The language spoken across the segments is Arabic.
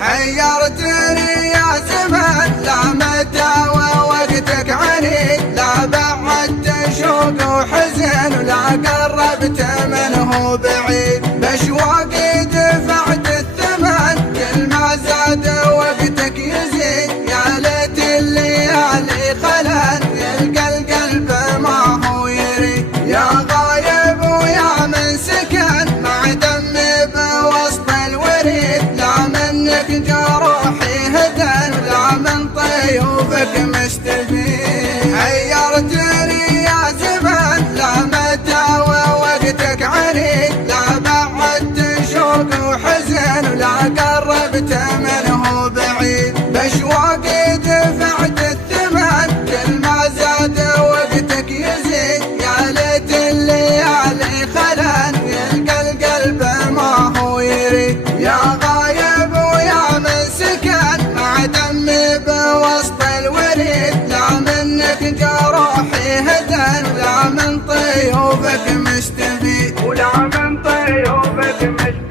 حيرتني يا زمان، لا متى ووقتك عنيد، لا بعدت شوق وحزن ولا قربت منه بعيد. بأشواقي دفعت الثمن، كل ما زاد وقتك يزيد. يا ليت الليالي خلان يلقى القلب ما هو يريد. يا غايب ويا من سكن مع دمي بوسط الوريد، لا منك جروحي هدن ولا من طيوفك مستفيد. حيرتني يا زمان، لا متى ووقتك عنيد، لا بعدت شوق وحزن ولا قربت منه بعيد. بأشواقي دفعت الثمن، كل ما زاد وقتك يزيد. يا ليت الليالي خلان يلقى القلب ما هو يريد. يا غايب ويا من سكن مع دمي بوسط الوريد، لا منك جروحي هدن ولا من طيوفك مستفيد، ولا من طيوفك مستفيد.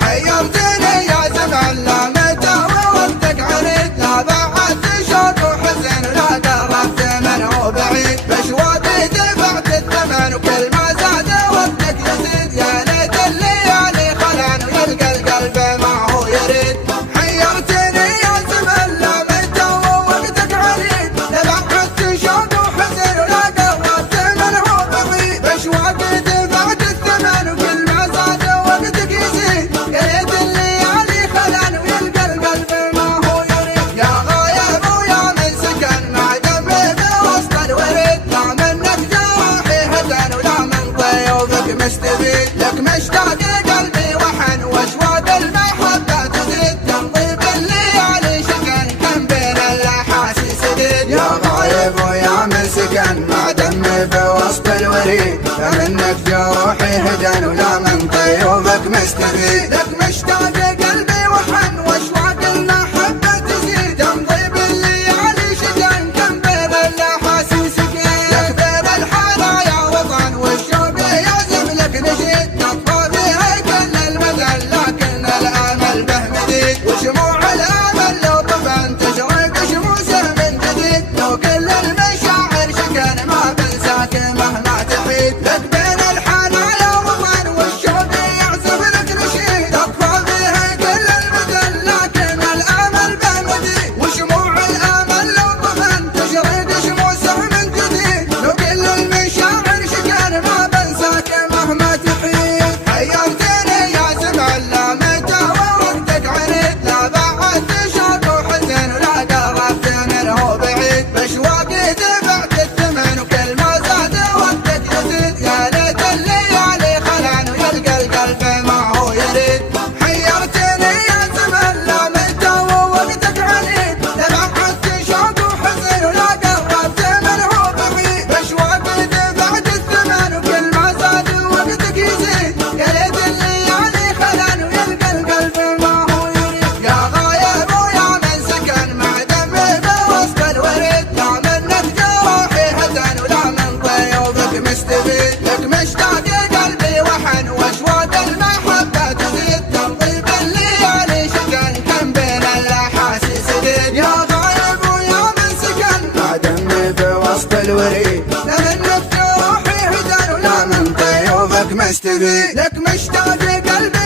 حيرتني يا زمان، لا متى ووقتك عنيد، لا بعدت شوق وحزن ولا قربت منه بعيد. بأشواقي دفعت الثمن، وكل ما زاد وقتك يزيد. يا ليت الليالي خلان ويلقى القلب ما هو يريد. حيرتني يا زمان، لا متى ووقتك عنيد، لا بعدت شوق وحزن ولا قربت منه بعيد. بأشواقي دفعت الثمن، وكل ما زاد وقتك يزيد. يا ليت الليالي خلان ويلقى القلب ما هو يريد. يا غايب ويا من سكن مع دمي بوسط الوريد، لا منك جراحي هدن ولا من طيوفك مستفيد. لك مشتاق قلبي وحن واشواق المحبة تزيد، تنطيب الليالي شكن كم بين الاحاسيس سديد. يا غايب ويا من سكن مع دمي بوسط الوريد، لا منك جروحي هدن ولا من طيوفك مستفيد. لك مشتاق قلبي وحن واشواق المحبة تزيد، تنطيب الليالي شكن كم بين الاحاسيس سديد. لك بين الحنايا وطن والشوق يعزم لك نشيد، تطفى فيها كل المدى لكن الامل به مديد. وشموع الامل لو طفن تشرق شموسه من جديد، لو كل المشاعر شكن ما بنساك مهما تحيد. لك بين الحنايا وطن والشوق يعزم لك نشيد، تطفى فيها كل المدى لكن الامل به مديد. وشموع الامل لو طفن تشرق شموسه من جديد، لو كل المشاعر شكن ما بنساك مهما تحيد. حيرتني يا زمان، لا متى ووقتك عنيد، لا بعدت شوق وحزن ولا قربت منه بعيد. بأشواقي دفعت الثمن، وكل ما زاد وقتك يزيد. يا ليت الليالي خلان ويلقى القلب ما هو يريد. حيرتني يا زمان، لا متى ووقتك عنيد، لا بعدت شوق وحزن ولا قربت منه بعيد. بأشواقي دفعت الثمن، وكل ما زاد وقتك يزيد. يا ليت الليالي خلان ويلقى القلب ما هو يريد. يا غايب ويا من سكن مع دمي بوسط الوريد، لا منك جروحي هدن ولا من طيوفك مستفيد. لك مشتاق قلبي وحن واشواق المحبة تزيد، تنطيب الليالي شكن كم بين الاحاسيس سديد. يا غايب ويا من سكن مع دمي بوسط الوريد، لا منك جروحي هدن ولا من طيوفك مستفيد. لك مشتاق قلبي